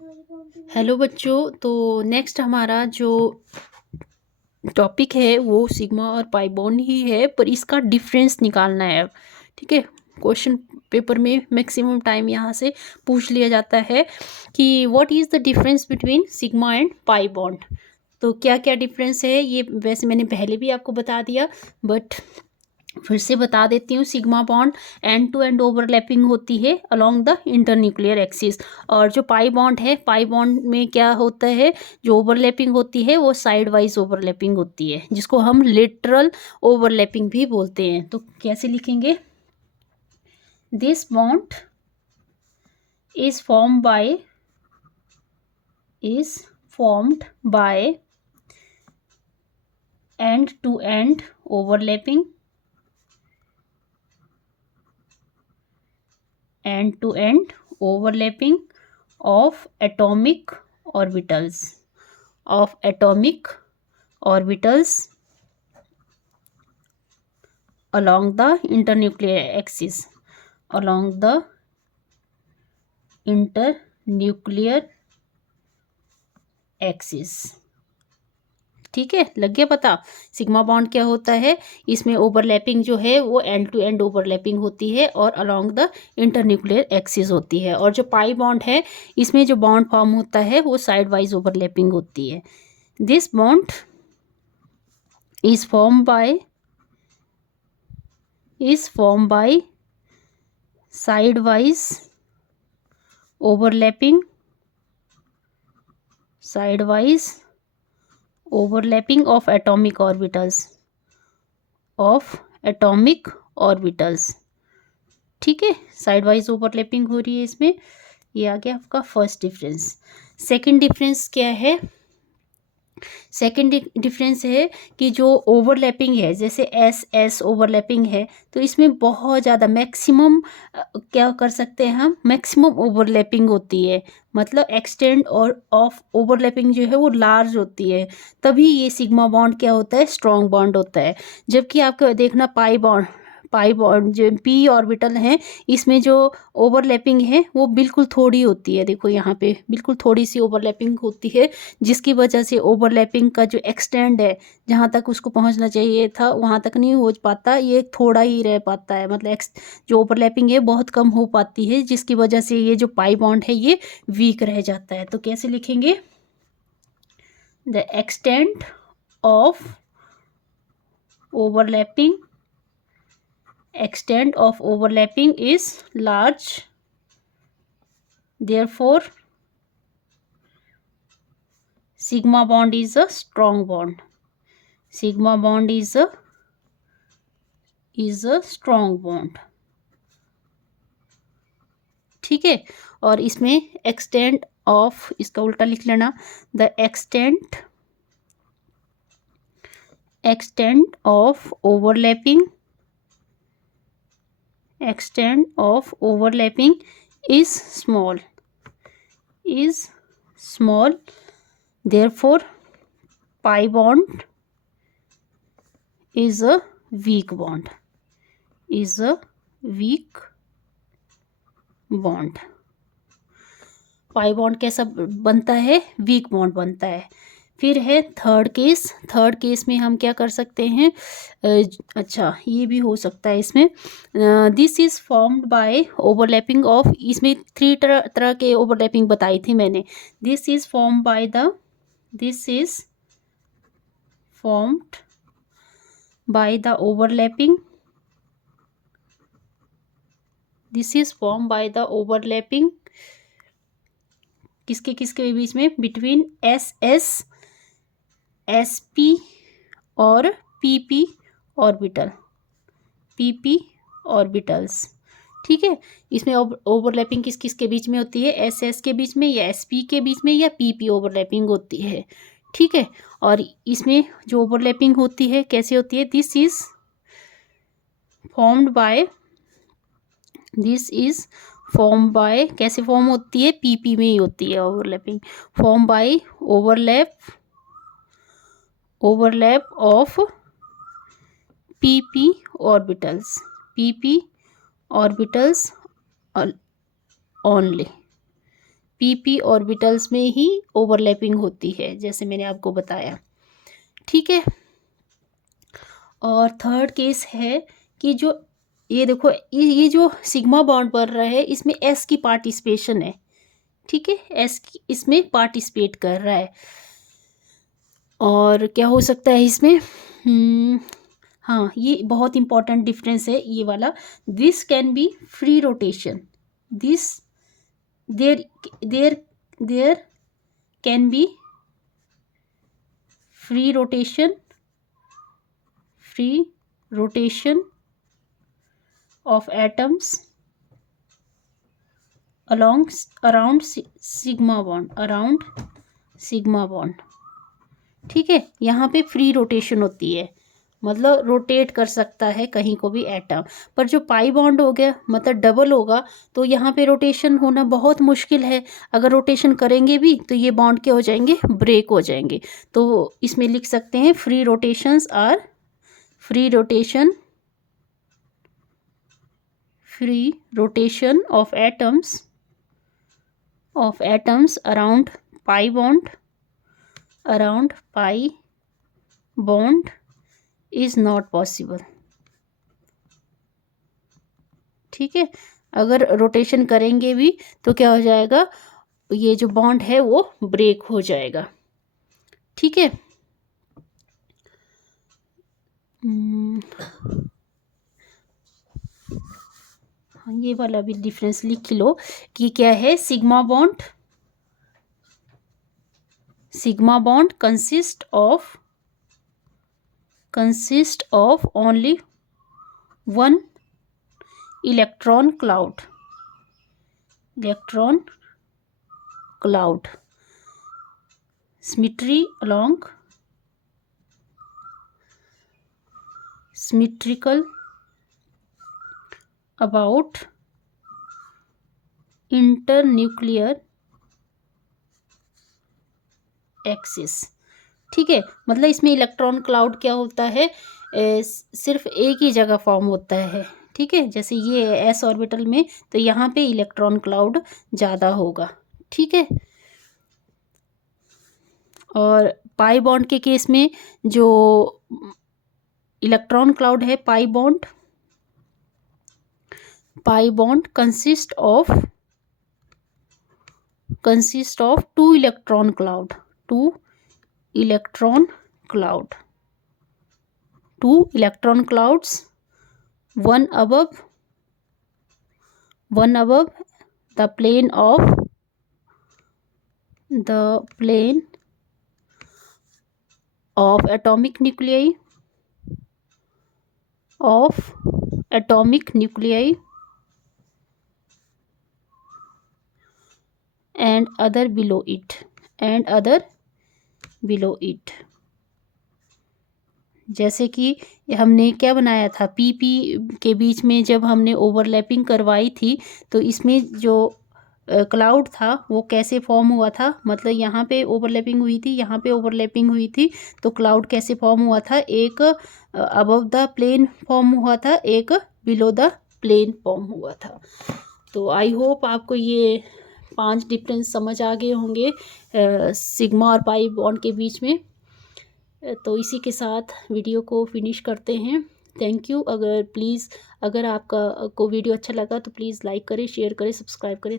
Hello बच्चों। तो next हमारा जो टॉपिक है वो सिग्मा और पाई बॉन्ड ही है, पर इसका डिफरेंस निकालना है। ठीक है, क्वेश्चन पेपर में मैक्सिमम टाइम यहाँ से पूछ लिया जाता है कि what is the difference between sigma and pi bond. तो क्या क्या डिफरेंस है ये वैसे मैंने पहले भी आपको बता दिया, बट फिर से बता देती हूँ। Sigma bond end to end overlapping होती है अलोंग द इंटरन्यूक्लियर एक्सिस, और जो पाई बॉन्ड है, पाई बॉन्ड में क्या होता है, जो ओवरलैपिंग होती है वो साइड वाइज ओवरलैपिंग होती है, जिसको हम लेटरल ओवरलैपिंग भी बोलते हैं। तो कैसे लिखेंगे? This bond is formed by end to end overlapping end-to-end overlapping of atomic orbitals along the internuclear axis। ठीक है, लग गया पता सिग्मा बॉन्ड क्या होता है। इसमें ओवरलैपिंग जो है वो एंड टू एंड ओवरलैपिंग होती है और अलोंग द इंटरन्यूक्लियर एक्सिस होती है। और जो पाई बॉन्ड है, इसमें जो बॉन्ड फॉर्म होता है वो साइड वाइज ओवरलैपिंग होती है। This bond is form by side wise overlapping of atomic orbitals। ठीक है, साइड वाइज ओवरलैपिंग हो रही है इसमें। ये आ गया आपका फर्स्ट डिफरेंस। सेकंड डिफरेंस क्या है? सेकंड डिफरेंस है कि जो ओवरलैपिंग है, जैसे एस ओवरलैपिंग है, तो इसमें बहुत ज़्यादा मैक्सिमम क्या कर सकते हैं हम, मैक्सिमम ओवरलैपिंग होती है। मतलब एक्सटेंड और ऑफ ओवरलैपिंग जो है वो लार्ज होती है, तभी ये सिग्मा बॉन्ड क्या होता है, स्ट्रॉन्ग बॉन्ड होता है। जबकि आपको देखना पाई बॉन्ड जो पी ऑर्बिटल हैं, इसमें जो ओवरलैपिंग है वो बिल्कुल थोड़ी होती है। देखो यहाँ पे बिल्कुल थोड़ी सी ओवरलैपिंग होती है, जिसकी वजह से ओवरलैपिंग का जो एक्सटेंड है, जहाँ तक उसको पहुँचना चाहिए था वहाँ तक नहीं हो पाता, ये थोड़ा ही रह पाता है। मतलब जो ओवरलैपिंग है बहुत कम हो पाती है, जिसकी वजह से ये जो पाई बॉन्ड है ये वीक रह जाता है। तो कैसे लिखेंगे? The extent of overlapping is large, therefore sigma bond is a strong bond। sigma bond is a strong bond। ठीक है, और इसमें एक्सटेंट ऑफ, इसका उल्टा लिख लेना, the extent of overlapping is small, therefore pi bond is a weak bond। Pi bond कैसा बनता है? वीक बॉन्ड बनता है। फिर है थर्ड केस में हम क्या कर सकते हैं? अच्छा, ये भी हो सकता है इसमें। This is formed bye overlapping of, इसमें 3 तरह के ओवरलैपिंग बताई थी मैंने। This is formed by the overlapping किसके बीच में? बिटवीन SP और PP ऑर्बिटल्स। ठीक है, इसमें ओवरलैपिंग किसके बीच में होती है? SS के बीच में, या SP के बीच में, या PP ओवरलैपिंग होती है। ठीक है, और इसमें जो ओवरलैपिंग होती है कैसे होती है? दिस इज फॉर्म्ड बाय कैसे फॉर्म होती है? PP में ही होती है overlapping. Form by overlap of PP orbitals only. P orbitals में ही ओवरलैपिंग होती है, जैसे मैंने आपको बताया। ठीक है। और थर्ड केस है कि जो ये देखो, ये जो सिग्मा बॉन्ड बन रहा है इसमें एस की पार्टिसिपेशन है। ठीक है, एस की इसमें पार्टिसिपेट कर रहा है। और क्या हो सकता है इसमें, हाँ, ये बहुत इंपॉर्टेंट डिफरेंस है ये वाला। This can be free rotation, this there there can be free rotation of atoms around sigma bond। ठीक है, यहाँ पे फ्री रोटेशन होती है, मतलब रोटेट कर सकता है कहीं को भी एटम। पर जो पाई बॉन्ड हो गया, मतलब डबल होगा, तो यहाँ पे रोटेशन होना बहुत मुश्किल है। अगर रोटेशन करेंगे भी तो ये बॉन्ड क्या हो जाएंगे, ब्रेक हो जाएंगे। तो इसमें लिख सकते हैं free rotation of atoms around pi bond is not possible। ठीक है, अगर रोटेशन करेंगे भी तो क्या हो जाएगा, ये जो बॉन्ड है वो ब्रेक हो जाएगा। ठीक है। हाँ, ये वाला भी डिफरेंस लिख लो कि क्या है। Sigma bond consist of only one electron cloud symmetrical about internuclear axis। ठीक है, मतलब इसमें इलेक्ट्रॉन क्लाउड क्या होता है, सिर्फ एक ही जगह फॉर्म होता है। ठीक है, जैसे ये एस ऑर्बिटल में, तो यहाँ पे इलेक्ट्रॉन क्लाउड ज़्यादा होगा। ठीक है। और पाई बॉन्ड के केस में जो इलेक्ट्रॉन क्लाउड है, pi bond consist of two electron clouds, one above the plane of atomic nuclei and other below it। जैसे कि हमने क्या बनाया था, पी के बीच में जब हमने ओवरलैपिंग करवाई थी, तो इसमें जो क्लाउड था वो कैसे फॉर्म हुआ था, मतलब यहाँ पे ओवरलैपिंग हुई थी, यहाँ पे ओवरलैपिंग हुई थी, तो क्लाउड कैसे फॉर्म हुआ था, एक अबव द प्लेन फॉर्म हुआ था, एक बिलो द प्लेन फॉर्म हुआ था। तो आई होप आपको ये 5 डिफरेंस समझ आ गए होंगे सिग्मा और पाई बॉन्ड के बीच में। तो इसी के साथ वीडियो को फिनिश करते हैं। Thank you. अगर आपका को वीडियो अच्छा लगा तो प्लीज़ लाइक करें, शेयर करें, सब्सक्राइब करें।